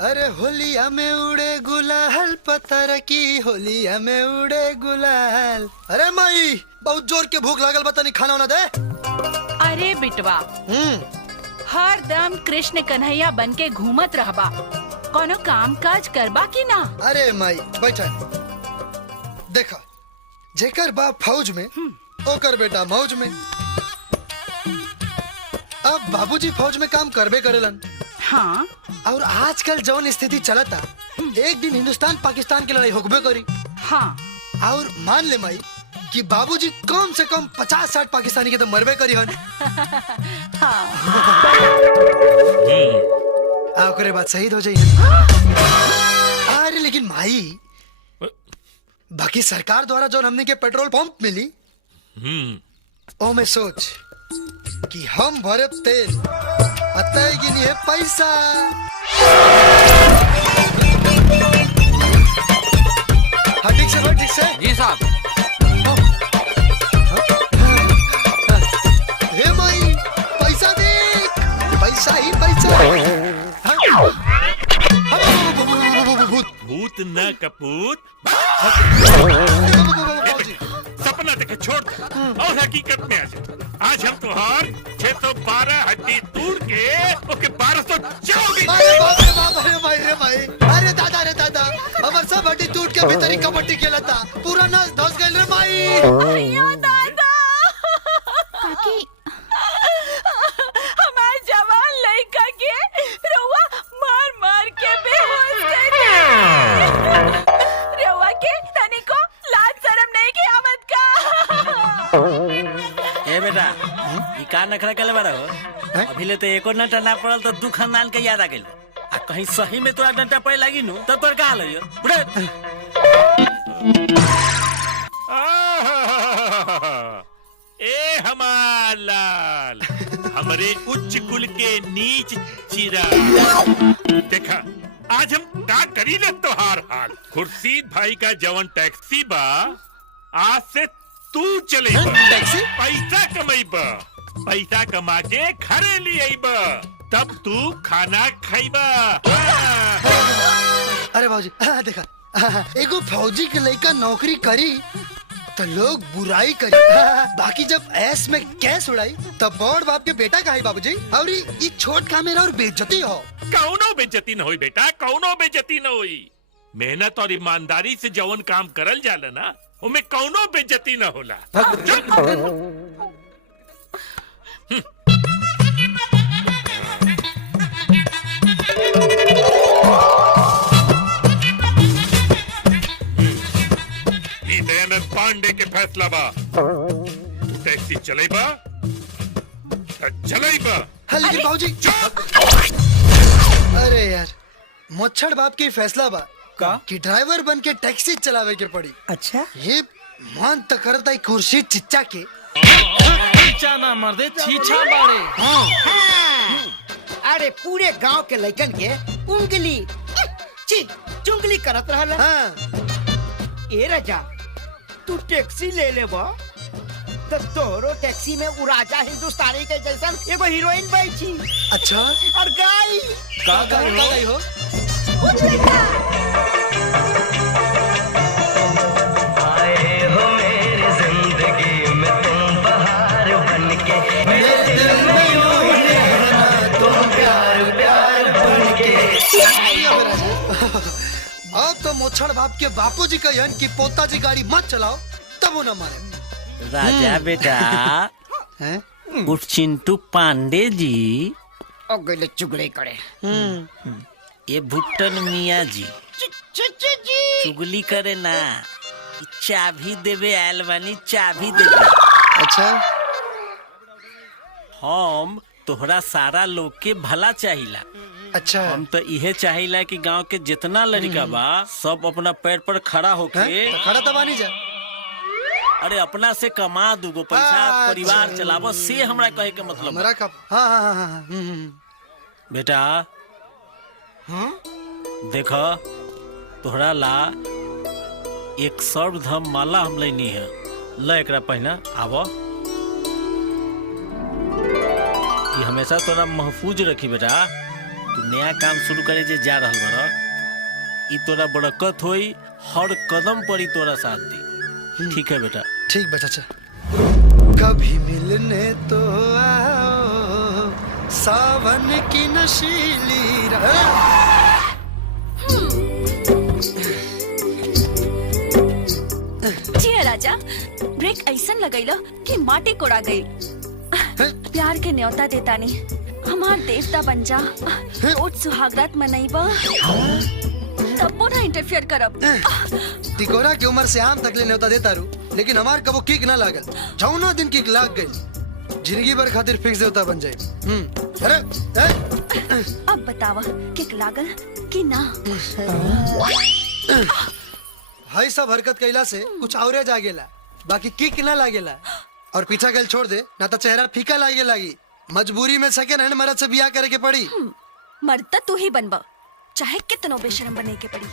अरे होलिया में उड़े गुलाल पत्थर की होलिया में उड़े गुलाल। अरे माई बहुत जोर के भूख लागल बता नहीं खाना दे। अरे बिटवा हर दम कृष्ण कन्हैया बन के घूमत रहबा, कोनो काम काज करबा की ना? अरे माई बैठा देखा, जेकर बाप फौज में ओकर बेटा मौज में। अब बाबूजी फौज में काम करबे करेलन। हाँ, और आजकल जौन स्थिति चलता, एक दिन हिंदुस्तान पाकिस्तान की लड़ाई होकबे करी। हाँ। और मान ले माई कि बाबूजी कम से कम 50-60 पाकिस्तानी के तो मरबे करी हन। हाँ। ओकरे बाद शहीद हो जाई। अरे लेकिन माई बाकी सरकार द्वारा जो हमने के पेट्रोल पंप मिली ओ में सोच कि हम भरे तेल अतः की नहीं है पैसा। हाँ ठीक से ठीक से जी साहब। हे माई पैसा दे, पैसा ही पैसा। भूत न कपूत सपना देखे छोड़ और हकीकत में आ जा। आज हम तुहार 612 हड्डी तोड़ के ओके 1224। अरे बाप रे बाप, अरे भाई रे भाई, अरे दादा रे दादा, हमार सब हड्डी टूट के भीतरी कबड्डी खेला था, पूरा नस धस गइल रे माई। अयो दादा, काकी हमार जवान लड़का के रउआ मार मार के बेहोश कर दिया। रउआ के तनिको लाज शर्म नहीं के आवत का? ए बेटा ई का नखरा कले बारा हो? अभी ले तो एको नटा ना पड़ल तो दू खानदान के याद आ गेल। आ कहीं सही में तोरा नटा पड़े लागी नु तो तोर का हाल होयो? बुढ़े ए हमार लाल, हमरे उच्च कुल के नीच चिरा। देखा आज हम का करी ले तोहार हाल। खुर्शीद भाई का जवन टैक्सी बा, आज से तू चले टैक्सी? पैसा कमाईबा, पैसा कमा के घरे ले आईबा, तब तू खाना खाईबा। अरे बाबूजी देखा, एगो फौजी के लड़का नौकरी करी तो लोग बुराई करी, बाकी जब ऐस में कैश उड़ाई तब बड़ बाप के बेटा का है बाबूजी। और ये छोट का मेरा और बेइज्जती हो। कौनो बेइज्जती न होई बेटा, कौनो बेइज्जती न होई। मेहनत और ईमानदारी से जवन काम करल जाला ना, उमे कौनो बेइज्जती न होला। दयानंद पांडे के फैसला बा, टैक्सी चलेबा चलेबा। लेकिन बाबूजी, अरे यार मोच्छड़ बाप की फैसला बा का कि ड्राइवर बन के टैक्सी चलावे के पड़ी। अच्छा ये मान तक करता है कुर्सी चिच्चा के चीचा ना मर्दे, छीछा बाड़े। हाँ। अरे पूरे गांव के लइकन के उंगली चुंगली करत रहल। हाँ। ए राजा तू टैक्सी ले लेबा तो तोरो टैक्सी में उराजा हिंदुस्तानी के जैसन एगो हीरोइन बैठी। अच्छा और गाई का गई हो? आए हो मेरी जिंदगी में तुम बहार बनके, मेरे दिल में यूं ही रहना तुम प्यार प्यार बनके। अब तो मोच्छड़ बाप के बापूजी का यन कि पोताजी गाड़ी मत चलाओ, तब वो न मारे। राजा बेटा हैं? उठ चिंटू पांडे जी, और गइले चुगली करे। ये भुट्टन मियाँ जी चुगली करे ना, चाबी देवे आयल बानी, चाबी देवे। अच्छा हम तोहरा सारा लोग के भला चाहिला। अच्छा हम तो इहे चाहिला कि गांव के जितना लड़का बा सब अपना पैर पर खड़ा होके तो खड़ा तो बानी जा। अरे अपना से कमा दूगो पैसा, अच्छा। परिवार चलावो, से हमरा कहे के मतलब बा। हमारा कब? हाँ हाँ हाँ हाँ। बेटा देखो तोहरा ला एक सर्वधर्म माला हम लेनी है, ल एकरा पहना आवा। ये हमेशा तोरा महफूज रखी बेटा। तू नया काम शुरू करे जे जा रहल बड़ ई तोरा बड़कत होई, हर कदम पर ही तोरा साथ दी। ठीक है बेटा? ठीक बा चाचा। कभी मिलने तो आओ सावन की नशीली जी राजा, ब्रेक ऐसन लगैलो कि माटी कोड़ा गई। प्यार के न्योता देता नहीं, हमार देवता बन जा, रोज सुहागरात मनैबा, तब ना इंटरफियर करब। तिकोरा की उम्र से आम तक ले न्योता देता रू, लेकिन हमार कबो किक ना लागल। जौनो दिन किक लाग गई, जिंदगी भर खातिर फिक्स देवता बन जाए। अरे अब बतावा किक लागल कि ना? भाई सब हरकत कैला से कुछ और जागेला, बाकी किक ना लागेला। और पीछा गल छोड़ दे ना तो चेहरा फीका लागे लागी। मजबूरी में सेकंड हैंड मर्द से बियाह करे के पड़ी। मर्द तो तू ही बनबा, चाहे कितनो बेशरम बने के पड़ी।